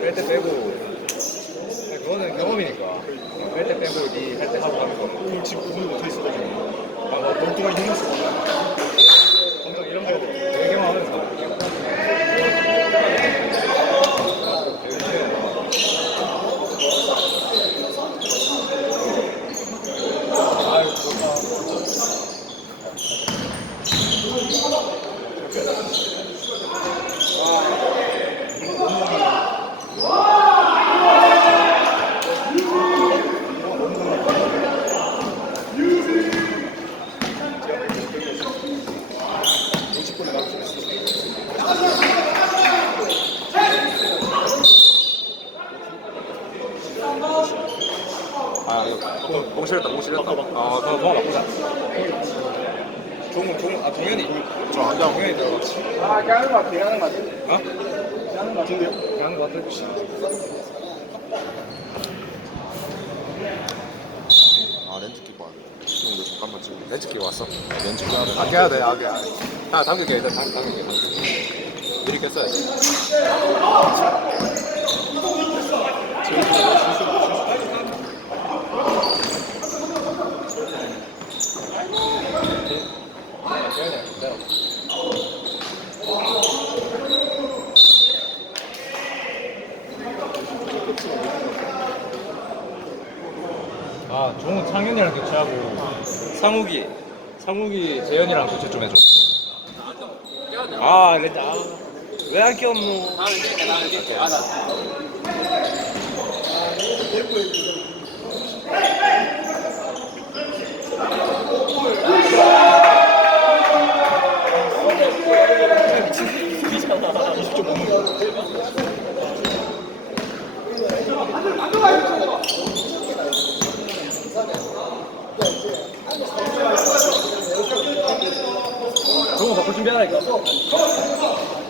뺄때 빼고 그거는 경험이니까 뺄 때 빼고 니할 때 하고 가는 거 오늘 집 구분 못해 있어가지고. 아, 나 너무 동안 힘났어. 감정 이런 거 배경하는 사람 아유 좋다 아 이거 공 실렸다 공 실렸다? 아 그거 그거 나쁘지 않아. 종훈 종훈 아 동현이 저 앉아 동현이 들어갔지 아, 하는 거 같아, 하는 거 같아. 어? 하는 거 같은데요? 하는 거 같아? 아 렌즈 끼고 왔네 형 이거 잠깐만 지금 렌즈 끼고 왔어? 렌즈 끼고 하래 아 깨야 돼 아게 아 당길게 일단 당, 당길게 당길게. 깼어야 지아 종훈 창현이랑 교체하고 상욱이 상욱이 재현이랑 교체 좀 해줘. 아 렌즈 아 왜안 끼웠노? 나는 깰게 나는 깰게 알아 종훈 Dalej, go.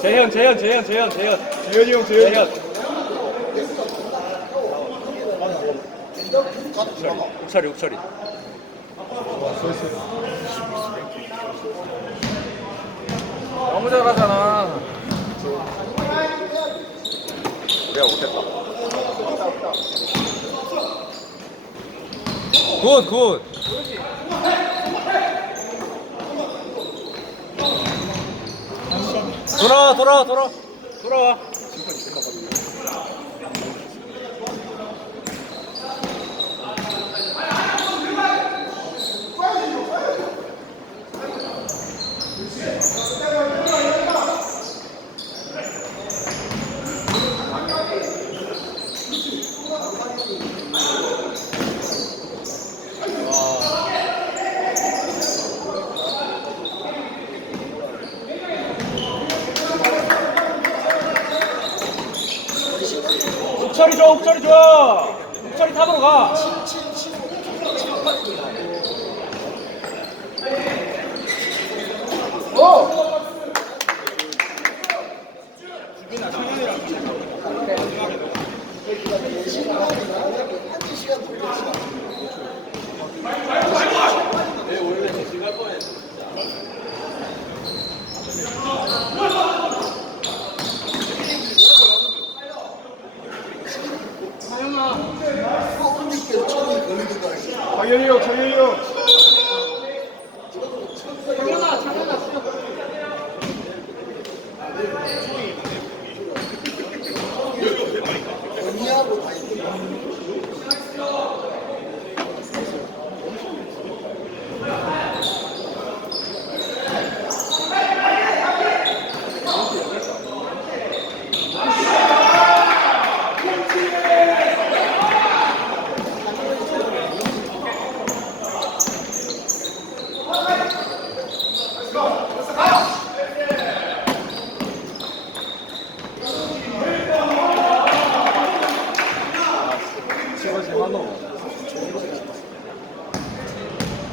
재현 재현 재현 재현 재현 재현이 형, 재현이 형. 욱철이 욱철이 너무 잘하잖아 우리가 못했다 굿 굿. 돌아 돌아 돌아 돌아와 욱철이 좋아 욱철이 좋아 욱철이 탑으로 가. 하 Çayırıyor, çayırıyor.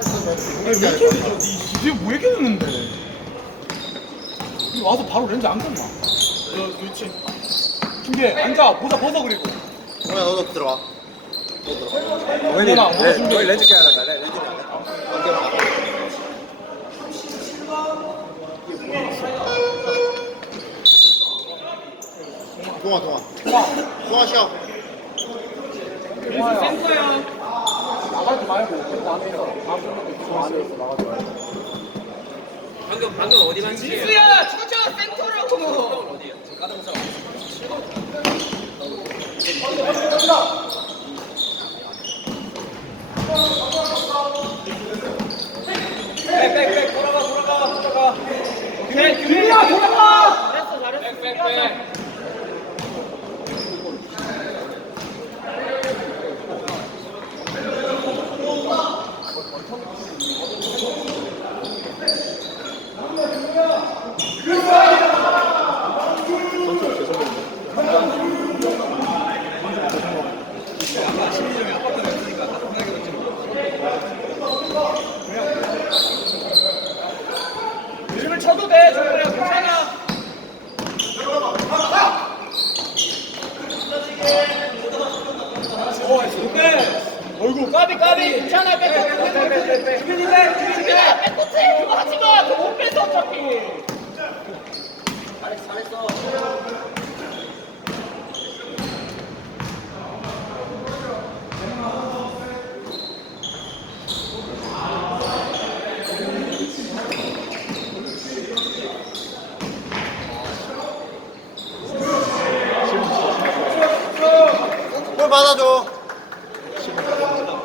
아니 왜 이렇게 늦어? 니 이제 왜 이렇게 늦는데? 니 와서 바로 렌즈 안 꼈나? 어, 그렇지. 준비해. 앉아. 모자 벗어 그리고. 동아야 너도 들어와. 동현이 뭐나, 뭐나 렌- 준비해. 동현이 렌즈 껴야 된다 렌- 렌즈 껴야 돼 동아 동아. 동아. 동아 쉬어. 센터야. 나가지 말고 계속 안에 있어. 안에 있어. 나가지 말고. 방금 방금 어디 간지? 지수야, 찾아 센터라고. 백백백 돌아가 돌아가 돌아가. 규리야 돌아가. 잘했어 잘했어. 백백백. 드립을 쳐도 돼. 정우야 괜찮아. 어이구 까비 까비. 괜찮아 백코트 주민이네 주민이네 백코트 그거 하지 마. 그거 못 뺏어 어차피. 볼 받아줘. 까비 까비